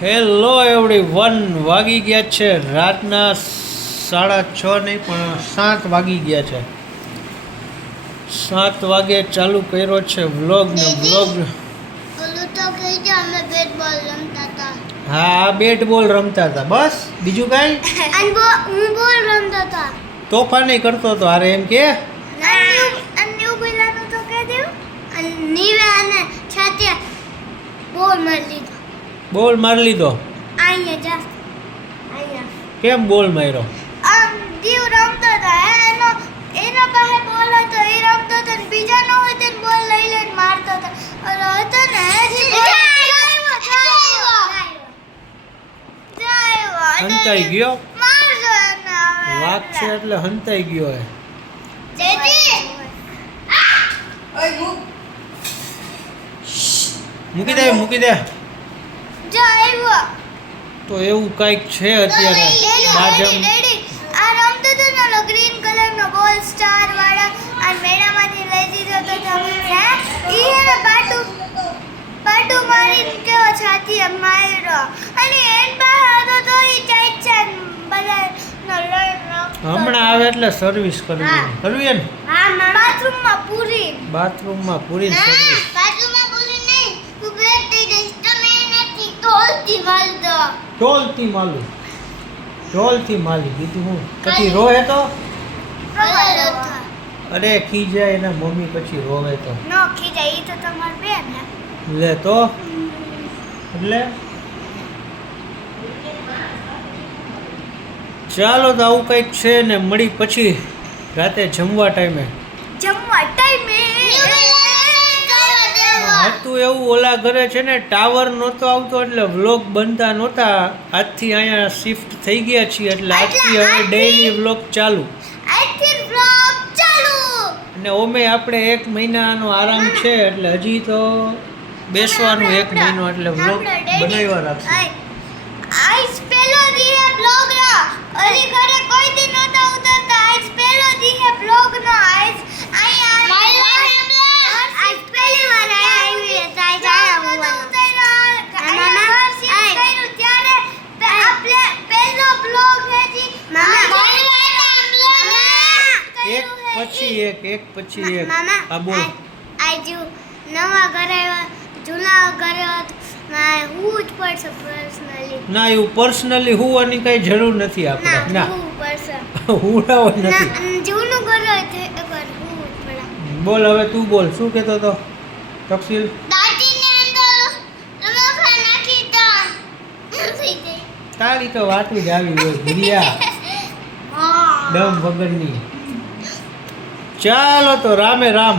Hello everyone, વાગી ગયા છે રાતના 6:30 નહીં પણ 7 વાગી ગયા છે. 7 વાગે ચાલુ કર્યો છે વ્લોગ ને વ્લોગ. હા, બેટ બોલ રમતા હતા, બસ બીજું કાંઈ. હું બોલ રમતો હતો. તોફાની કરતો હતો. અરે એમ કે બોલ મારી લીધો. કેમ બોલ માર્યો? દીવ રમતો હતો, એનો પાસે બોલ હતો, એ રમતો હતો ને બીજાનો હોય તો બોલ લઈ લઈને મારતો હતો. ઓલો હતો ને હંતાઈ ગયો. મારજો વાઘ છે એટલે હંતાઈ ગયો હે. મૂકી દે. જો આવ્યો તો એવું કાંઈક છે અત્યારે બાજમ. આ રમતો હતો ને ઓલો ગ્રીન કલરનો બોલ સ્ટાર વાળા અને મેળામાંથી લઈ દીધો તો હે ઈ હે પાટુ મારીને કેવો છાતી માર્યો અને એન પાસે હતો તો ઈ ટાઈટ છે બધા નો લઈ હમણાં આવે એટલે સર્વિસ કરવી ને. હા, બાથરૂમમાં પૂરી સર્વિસ. બાથરૂમમાં પૂરી નહીં, તું બેટ થઈ જઈશ તો મેં નથી તોલતી માલ દો ઢોલથી માલી કીધું હું. પછી રોવે તો અરે ખીજાય એના મમ્મી, પછી રોવે તો નો ખીજાય. ઈ તો તમાર બેન હે. લે તો એટલે ચાલો તો આવું કંઈક છે ને મળી પછી રાતે જમવા ટાઈમે. હતું એવું, ઓલા ઘરે છે ને ટાવર નહોતો આવતો એટલે વ્લોગ બનતા નહોતા. આજથી અહીંયા શિફ્ટ થઈ ગયા છીએ એટલે આજથી હવે ડેઈલી વ્લોગ ચાલુ. અને ઓમે આપણે 1 મહિનાનો આરામ છે એટલે હજી તો બેસવાનું 1 મહિનો એટલે વ્લોગ બનાવવા રાખશે. આઈસ પેલો દી બ્લોગ નો ઓલી ઘરે કોઈ દી નહોતા ઉતરતા. આઈસ પેલો દી બ્લોગ નો આઈસ આયા આઈસ પહેલી વાર આવી તાઈ જાય ત્યારે આપણે પહેલો બ્લોગ હતી. એક પછી એક. આ બોલ. આજુ નવા ઘરે જૂના ઘરે હું જ પડશે પર્સનલી. ના, એવું પર્સનલી હોવાની કઈ જરૂર નથી આપણે. ના, હું પડશે હુડાવો નથી. જૂનું ઘર હોય તો એકવાર હું જ પડા. બોલ હવે તું બોલ, શું કહેતો હતો તફસીલ? દાદીને અંદર રમકડા નાખી દો. તારી તો વાતું જ આવી હોય ભૂરિયા, હા, ડમ વગરની. ચાલો તો રામે રામ.